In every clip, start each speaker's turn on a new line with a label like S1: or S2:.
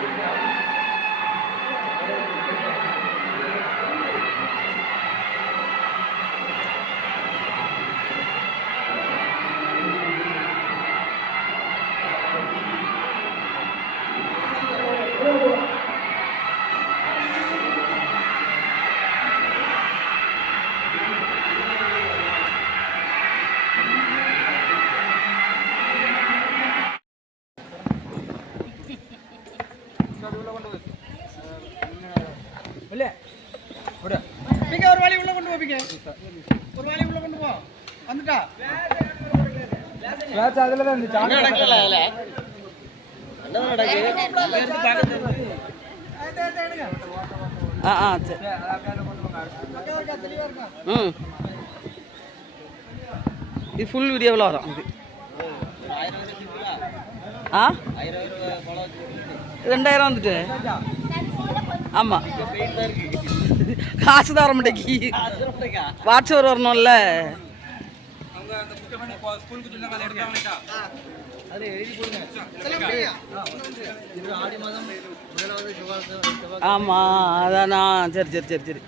S1: Thank you. பிங்க ஒரு வாளி உள்ள கொண்டு போ பிங்க ஒரு வாளி உள்ள கொண்டு போ. வந்துட்டா? கிளாஸ் அதுல தான் இருந்துச்சு.
S2: நடக்கல அதுல என்ன நடக்குது
S3: ஆ ஆ சரி. ம். இது ஃபுல் வீடியோவில் வரும். இது. ஆ? ரெண்டாயிரம் வந்துட்டு. ஆமாம் காசு தான் வர மாட்டேங்கி வாட்ஸ்அப் வரணும்ல.
S2: ஆடி
S3: ஆமாம் அதானா. சரி சரி சரி சரி.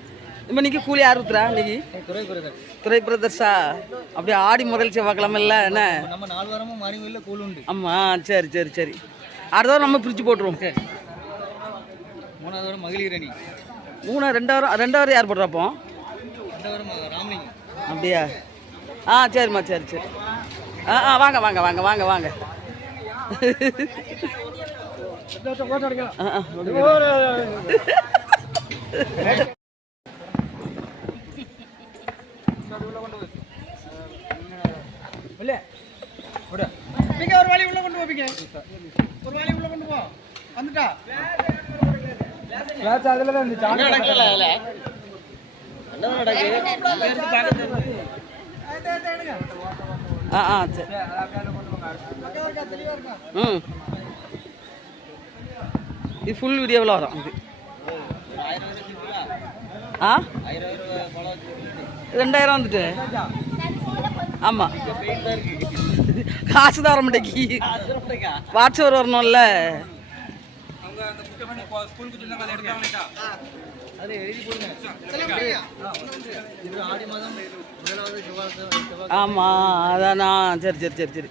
S3: இப்போ கூலி யார் ஊத்துறா? இன்னைக்கு? துறை பிரதர்ஷா அப்படியே ஆடி முதல் செவ்வாய்க்கிழமை இல்லை என்ன?
S2: நம்ம நாலு வாரமும் மாறிவில்ல உண்டு
S3: ஆமாம் சரி சரி சரி. அடுத்த வாரம் நம்ம பிரித்து போட்டுருவோம்.
S2: சரி மூணாவது வாரம் மகளிர் அணி.
S3: மூணு ரெண்டாயிரம் ரெண்டாயிரம் யார் போடுறப்போ அப்படியா? ஆ சரிம்மா சரி சரி. ஆ ஆ வாங்க வாங்க வாங்க வாங்க வாங்க. ஆ,
S1: ஒரு வழி உள்ள கொண்டு போ ஒரு வாளி உள்ள கொண்டு போ. வந்துட்டா? கிளாஸ் அதுல தான் இருந்துச்சு
S2: நடக்கல அதுல? என்ன நடக்குது?
S3: ஆ ஆ சரி. ம். இது ஃபுல் வீடியோவில் வரும். இது. ஆ? ரெண்டாயிரம் வந்துட்டு. ஆமாம் காசு தான் வர மாட்டேங்கி? வாட்ஸ்அப் வரணும்ல.
S1: ஸ்கூலுக்கு சொன்னாங்க அதை எடுத்தாங்கட்டா
S2: அது எழுதி போடுங்க இது ஆடி மாதம் முதலாவது செவ்வாய் செவ்வாய்
S3: ஆமாம் அதானா? சரி சரி சரி சரி.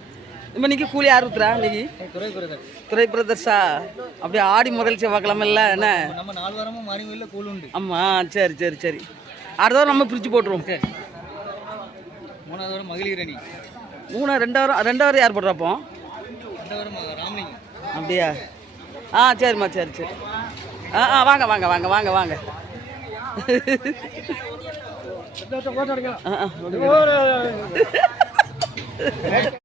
S3: இப்போ இன்னைக்கு கூலி யார் ஊத்துறா இன்னைக்கு?
S2: குறை குறைகள்
S3: துறை பிரதர்ஷா. அப்படியே ஆடி முதல் செவ்வாய்க்கிழமை இல்லை என்ன?
S2: நம்ம நாலு வாரமும் மாறிவில்ல கூல் உண்டு
S3: ஆமாம் சரி சரி சரி. அடுத்த வாரம் நம்ம பிரித்து போட்டுருவோம்.
S2: சரி மூணாவது வாரம் மகளிர் அணி.
S3: மூணா ரெண்டாவது ரெண்டாவது யார் போடுறப்போ
S2: ரெண்டாவது ராமலிங்கம்
S3: அப்படியா? ஆ சரிம்மா சரி சரி. ஆ ஆ வாங்க வாங்க வாங்க வாங்க வாங்க. ஆ, ஆ,